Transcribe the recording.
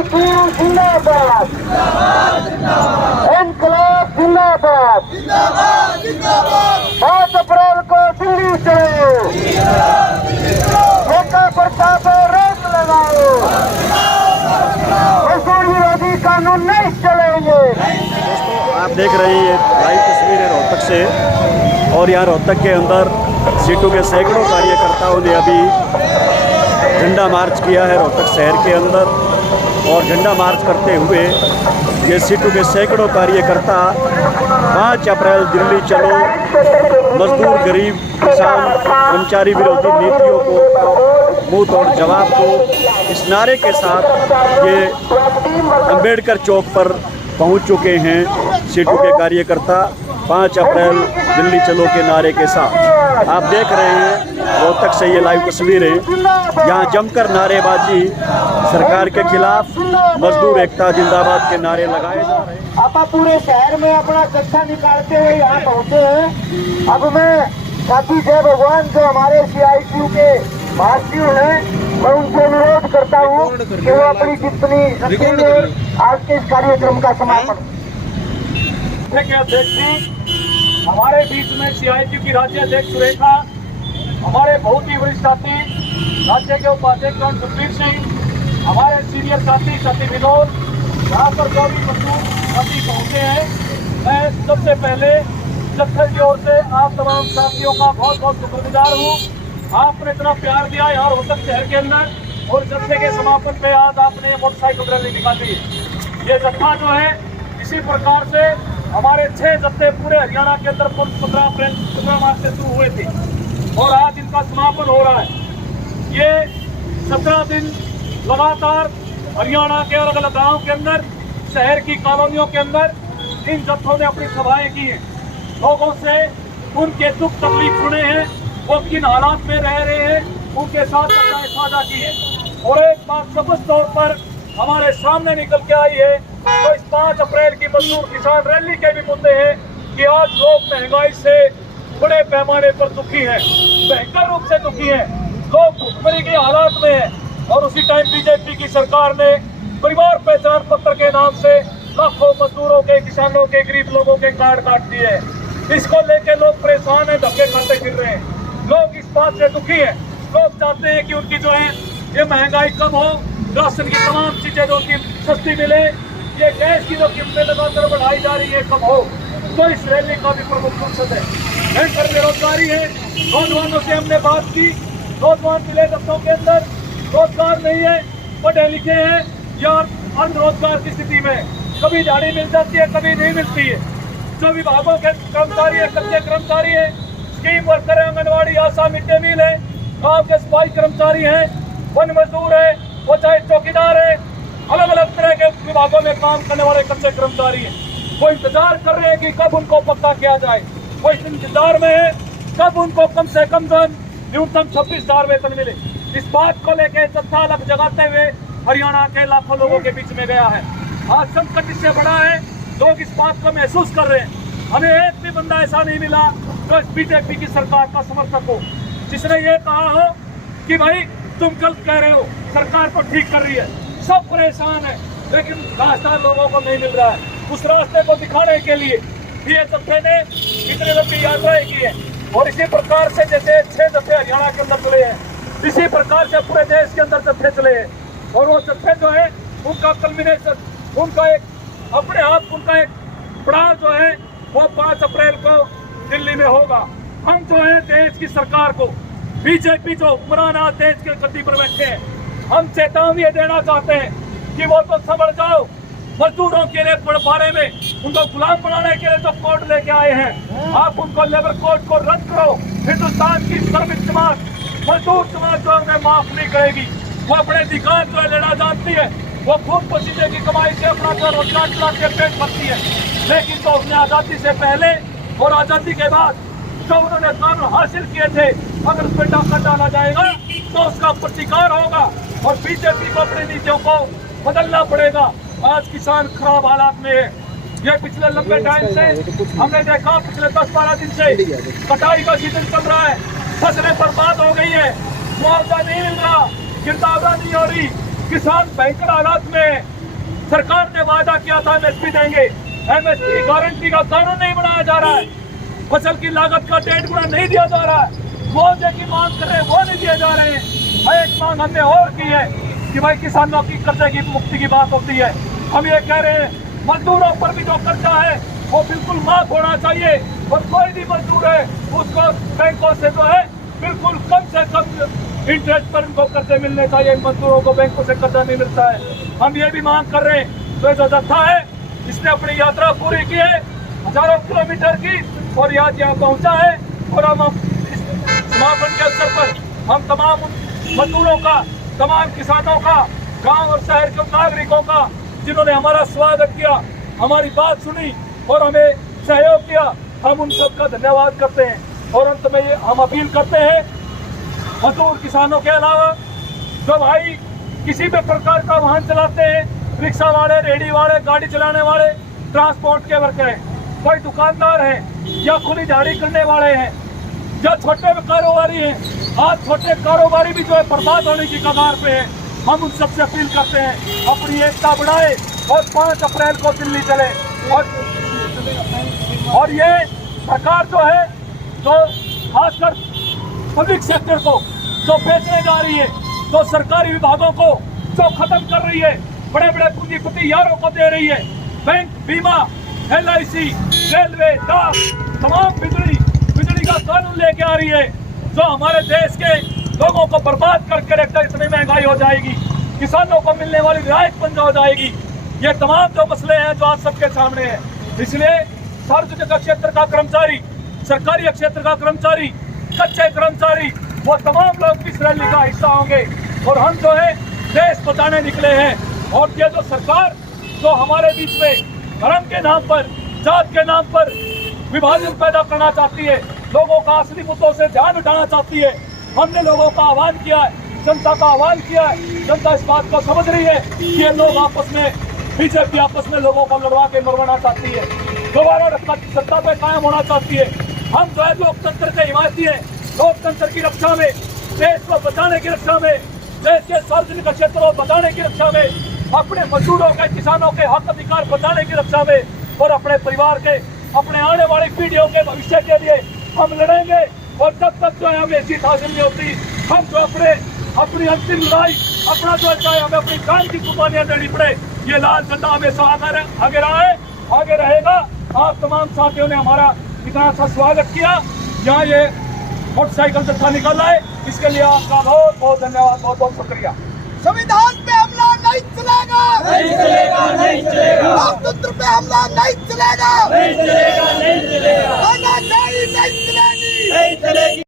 मजदूर जिंदाबाद, इनकलाब जिंदाबाद, 5 अप्रैल को दिल्ली चलो, ठेका प्रथा पर रोक लगाओ, मजदूर विरोधी कानून नहीं चलेंगे। दोस्तों आप देख रहे हैं ये लाइव तस्वीर है रोहतक से, और यहाँ रोहतक के अंदर सीटू के सैकड़ों कार्यकर्ताओं ने अभी झंडा मार्च किया है रोहतक शहर के अंदर। और झंडा मार्च करते हुए ये सीटू के सैकड़ों कार्यकर्ता 5 अप्रैल दिल्ली चलो, मजदूर गरीब किसान कर्मचारी विरोधी नीतियों को मुंह तोड़ जवाब दो, इस नारे के साथ ये अंबेडकर चौक पर पहुंच चुके हैं सीटू के कार्यकर्ता 5 अप्रैल दिल्ली चलो के नारे के साथ। आप देख रहे हैं रोहतक से ये लाइव तस्वीरें, यहाँ जमकर नारेबाजी सरकार के खिलाफ, मजदूर एकता जिंदाबाद के नारे लगाए जा रहे हैं। आप पूरे शहर में अपना जत्था निकालते हुए यहाँ पहुँचे हैं। अब मैं साथी जय भगवान जो हमारे CITU के भारतीय हैं, मैं उनसे अनुरोध करता हूँ कि वो अपनी जितनी आज के इस कार्यक्रम का समापन। हमारे बीच में CITU की राज्य अध्यक्ष सुरेखा, हमारे बहुत ही वरिष्ठ साथी राज्य के उपाध्यक्ष डॉ सुखबीर सिंह, हमारे सीनियर साथी सती विनोद, यहाँ पर जो भी मजदूर साथी पहुँचे हैं, मैं सबसे पहले जत्थे की ओर से आप तमाम साथियों का बहुत बहुत शुक्रगुजार हूँ। आपने इतना प्यार दिया यहाँ रोहतक शहर के अंदर, और जत्थे के समापन पे आज आपने मोटरसाइकिल रैली निकाली है। ये जत्था जो है इसी प्रकार से हमारे 6 जत्थे पूरे हरियाणा के अंदर 15 मार्च से शुरू हुए थे, और आज इनका समापन हो रहा है। ये 17 दिन लगातार हरियाणा के अलग अलग गाँव के अंदर, शहर की कॉलोनियों के अंदर इन जत्थों ने अपनी सभाएं की हैं, लोगों से उनके दुख तकलीफ सुने हैं, वो किन हालात में रह रहे हैं उनके साथ चर्चाएं साझा की है। और एक बात स्पष्ट तौर पर हमारे सामने निकल के आई है, तो इस 5 अप्रैल की मजदूर किसान रैली के भी मुद्दे हैं कि आज लोग महंगाई से बड़े पैमाने पर दुखी हैं, भयंकर रूप से दुखी हैं, लोग भुखमरी के हालात में हैं। और उसी टाइम बीजेपी की सरकार ने परिवार पहचान पत्र के नाम से लाखों मजदूरों के, किसानों के, गरीब लोगों के कार्ड काट दिए हैं। इसको लेके लोग परेशान हैं, धक्के खाते फिर रहे हैं। लोग इस बात से दुखी हैं, लोग चाहते हैं कि उनकी जो है ये महंगाई कम हो, राशन की तमाम चीजें जो उनकी सस्ती मिले, ये गैस की जो कीमतें लगातार बढ़ाई जा रही है कम हो। तो इस रैली का भी प्रमुख मकसद है। भयंकर बेरोजगारी है, नौजवानों से हमने बात की, नौजवान मिले दफ्तरों के अंदर रोजगार नहीं है, पढ़े लिखे हैं या अनरोजगार की स्थिति में, कभी दिहाड़ी मिल जाती है कभी नहीं मिलती है। जो विभागों के कर्मचारी है, कच्चे कर्मचारी है, स्कीम वर्कर है, आंगनबाड़ी, आशा, मिड डे मील है, गाँव के सफाई कर्मचारी हैं, वन मजदूर है, वो चाहे चौकीदार है, अलग अलग तरह के विभागों में काम करने वाले कच्चे कर्मचारी हैं। वो इंतजार कर रहे हैं कि कब उनको पक्का किया जाए, वो इस इंतजार में है कब उनको कम से कम न्यूनतम 26,000 वेतन मिले। इस बात को लेकर जत्था अलग जगाते हुए हरियाणा के लाखों लोगों के बीच में गया है। आज संकट इससे बड़ा है, लोग इस बात को महसूस कर रहे हैं। हमें एक भी बंदा ऐसा नहीं मिला जो इस बीजेपी की सरकार का समर्थक हो, जिसने ये कहा हो कि भाई तुम गलत कह रहे हो, सरकार तो ठीक कर रही है। सब परेशान है, लेकिन रास्ता लोगों को नहीं मिल रहा है। उस रास्ते को दिखाने के लिए ये जत्थे ने इतनी लंबी यात्राएं की है। और इसी प्रकार से जैसे 6 जत्थे हरियाणा के अंदर चले हैं, इसी प्रकार से पूरे देश के अंदर जत्थे चले हैं। और वो जत्थे जो है उनका कल्मिनेशन, उनका एक अपने आप उनका एक पड़ाव जो है वो 5 अप्रैल को दिल्ली में होगा। हम जो है देश की सरकार को, बीजेपी जो हुक्मरान आज देश के गद्दी पर बैठे हैं, हम चेतावनी देना चाहते हैं कि वो तो समझ जाओ, मजदूरों के लिए बारे में उनको गुलाम बनाने के लिए जो कोड लेके आए हैं, आप उनको लेबर कोड को रद्द करो। हिंदुस्तान की श्रमिक समाज, मजदूर समाज जो उन्हें माफ नहीं करेगी। वो अपने अधिकार जो है लेना जानती है, वो खून पसीने की कमाई से अपना जो रोजगार चलाते पेट भरती है। लेकिन तो उसने आज़ादी से पहले और आज़ादी के बाद जो उन्होंने कानून हासिल किए थे, अगर उस पर डाका डाला जाएगा तो उसका प्रतिकार होगा और बीजेपी को अपनी नीतियों को बदलना पड़ेगा। आज किसान खराब हालात में है। ये पिछले लंबे टाइम से हमने देखा, पिछले 10-12 दिन से कटाई का सीजन चल रहा है, फसलें बर्बाद हो गई है, मुआवजा नहीं मिल रहा, गिरदावरी नहीं हो रही, किसान भयंकर हालात में है। सरकार ने वादा किया था एमएसपी देंगे, एमएसपी गारंटी का कानून नहीं बनाया जा रहा है, फसल की लागत का 1.5 गुना नहीं दिया जा रहा है, मुआवजे की मांग कर रहे हैं वो नहीं दिए जा रहे हैं। एक मांग हमने और की है कि भाई किसानों की कर्जे की मुक्ति की बात होती है, हम ये कह रहे हैं मजदूरों पर भी जो कर्जा है वो बिल्कुल माफ होना चाहिए, और कोई भी मजदूर है उसको बैंकों से जो है बिल्कुल कम से कम इंटरेस्ट पर उनको कर्जे मिलने चाहिए। मजदूरों को बैंकों से कर्जा नहीं मिलता है। हम ये भी मांग कर रहे हैं, तो जो जत्था है इसने अपनी यात्रा पूरी की है हजारों किलोमीटर की और आज यहाँ पहुँचा है, और हम इस समापन के अवसर पर हम तमाम मजदूरों का, तमाम किसानों का, गांव और शहर के नागरिकों का जिन्होंने हमारा स्वागत किया, हमारी बात सुनी और हमें सहयोग किया, हम उन सबका धन्यवाद करते हैं। और अंत में ये हम अपील करते हैं मजदूर किसानों के अलावा जो भाई किसी भी प्रकार का वाहन चलाते हैं, रिक्शा वाले, रेहड़ी वाले, गाड़ी चलाने वाले, ट्रांसपोर्ट के वर्कर हैं, कोई दुकानदार हैं या खुली झाड़ी करने वाले हैं या छोटे कारोबारी हैं, आज छोटे कारोबारी भी जो है बर्बाद होने की कगार पे हैं। हम उन सबसे अपील करते हैं अपनी एकता बढ़ाए और 5 अप्रैल को दिल्ली चले, और ये सरकार जो है जो खासकर पब्लिक सेक्टर को जो बेचने जा रही है, जो सरकारी विभागों को जो खत्म कर रही है, बड़े बड़े पूंजीपति यारों को दे रही है, बैंक, बीमा, LIC, रेलवे, डाक, तमाम बिजली का कानून लेके आ रही है जो हमारे देश के लोगों को बर्बाद करके रखता है। इतनी महंगाई हो जाएगी, किसानों को मिलने वाली रियायत बंद हो जाएगी। ये तमाम जो मसले हैं जो आज सबके सामने हैं, इसलिए सार्वजनिक क्षेत्र का कर्मचारी, सरकारी क्षेत्र का कर्मचारी, कच्चे कर्मचारी, वो तमाम लोग इस रैली का हिस्सा होंगे और हम जो है देश बचाने निकले हैं। और ये जो सरकार जो हमारे बीच में धर्म के नाम पर, जात के नाम पर विभाजन पैदा करना चाहती है, लोगों का असली मुद्दों से ध्यान उठाना चाहती है, हमने लोगों का आह्वान किया है, जनता का आह्वान किया है। जनता इस बात को समझ रही है कि ये लोग आपस में, बीजेपी आपस में लोगों को लड़वा के मरवाना चाहती है, दोबारा सत्ता पे कायम होना चाहती है। हम जो है लोकतंत्र के हिमायती हैं, लोकतंत्र की रक्षा में, देश को बचाने की रक्षा में, देश के सार्वजनिक क्षेत्र को बचाने की रक्षा में, अपने मजदूरों के, किसानों के हक अधिकार बचाने की रक्षा में और अपने परिवार के, अपने आने वाली पीढ़ियों के भविष्य के लिए हम लड़ेंगे। और जब तक जो है हमें जीत हासिल नहीं होती, हम जो अपनी अंतिम लड़ाई, अपना जो चाहे हमें अपनी जान की कुर्बानियां देनी पड़े, ये लाल झंडा हमेशा आगे रहा है, आगे रहेगा। आप तमाम साथियों ने हमारा इतना अच्छा स्वागत किया, यहाँ ये मोटरसाइकिल जत्था निकल है, इसके लिए आपका बहुत बहुत धन्यवाद, बहुत बहुत शुक्रिया। संविधान पे हमला नहीं चलेगा, नहीं चलेगा, नहीं चलेगा। लोकतंत्र पे हमला नहीं चलेगा, नहीं चलेगा, नहीं चलेगा। तानाशाही नहीं चलेगी, नहीं चलेगी।